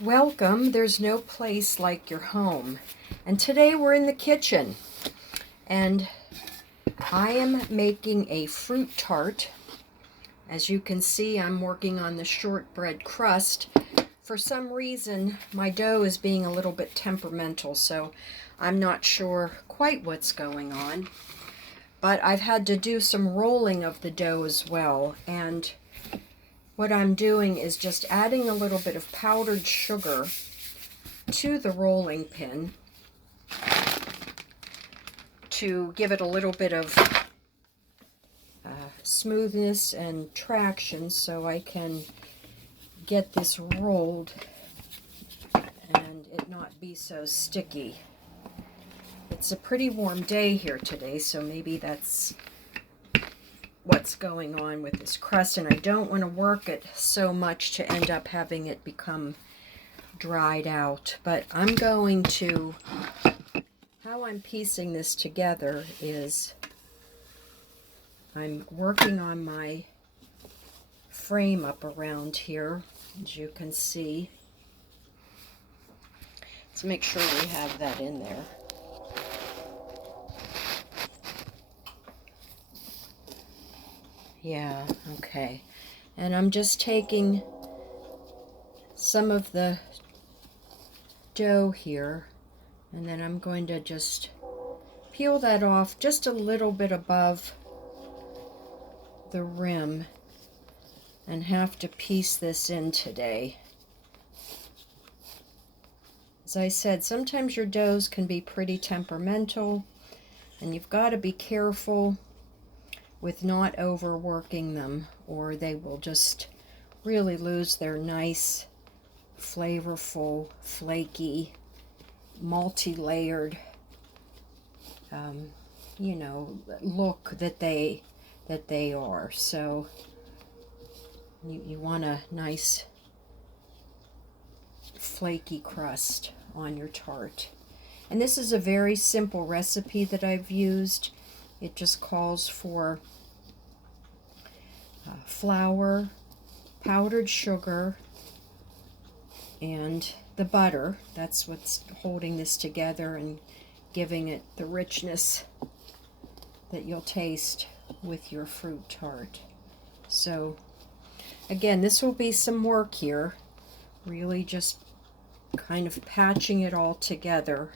Welcome, there's no place like your home. And today we're in the kitchen. And I am making a fruit tart. As you can see, I'm working on the shortbread crust. For some reason, my dough is being a little bit temperamental, so I'm not sure quite what's going on. But I've had to do some rolling of the dough as well. And what I'm doing is just adding a little bit of powdered sugar to the rolling pin to give it a little bit of smoothness and traction so I can get this rolled and it not be so sticky. It's a pretty warm day here today, so maybe that's what's going on with this crust, and I don't want to work it so much to end up having it become dried out. But I'm going to, how I'm piecing this together is I'm working on my frame up around here, as you can see. Let's make sure we have that in there. Yeah, okay. And I'm just taking some of the dough here, and then I'm going to just peel that off just a little bit above the rim and have to piece this in today. As I said, sometimes your doughs can be pretty temperamental, and you've got to be careful with not overworking them, or they will just really lose their nice, flavorful, flaky, multi-layered, look that they are. So you want a nice, flaky crust on your tart. And this is a very simple recipe that I've used. It just calls for flour, powdered sugar, and the butter. That's what's holding this together and giving it the richness that you'll taste with your fruit tart. So again, this will be some work here, really just kind of patching it all together,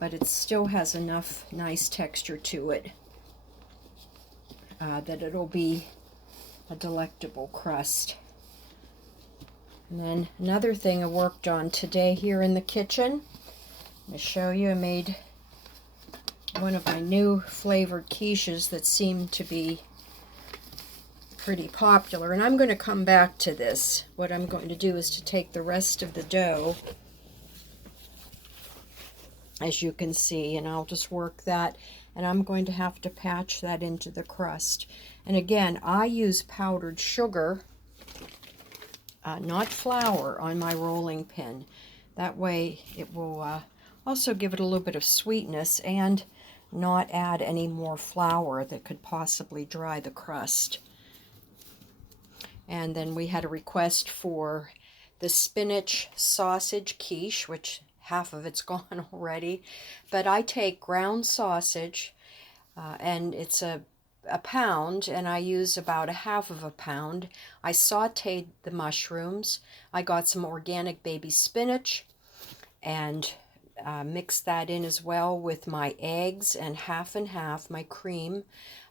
but it still has enough nice texture to it that it'll be a delectable crust. And then another thing I worked on today here in the kitchen, I'm going to show you. I made one of my new flavored quiches that seemed to be pretty popular, and I'm going to come back to this. What I'm going to do is to take the rest of the dough, as you can see, and I'll just work that, and I'm going to have to patch that into the crust. And again, I use powdered sugar, not flour, on my rolling pin. That way it will also give it a little bit of sweetness and not add any more flour that could possibly dry the crust. And then we had a request for the spinach sausage quiche, which half of it's gone already. But I take ground sausage, and it's a pound, and I use about a half of a pound. I sauteed the mushrooms. I got some organic baby spinach and mixed that in as well with my eggs, and half and half my cream,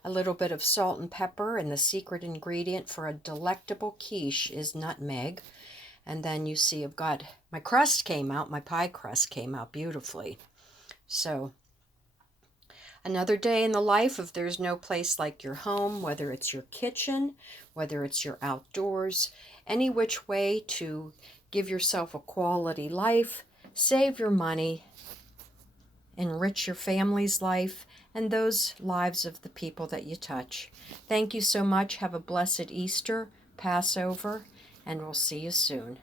a little bit of salt and pepper, and the secret ingredient for a delectable quiche is nutmeg. And then you see I've got my crust came out, my pie crust came out beautifully. So another day in the life of There's No Place Like Your Home, whether it's your kitchen, whether it's your outdoors, any which way to give yourself a quality life, save your money, enrich your family's life, and those lives of the people that you touch. Thank you so much. Have a blessed Easter, Passover, and we'll see you soon.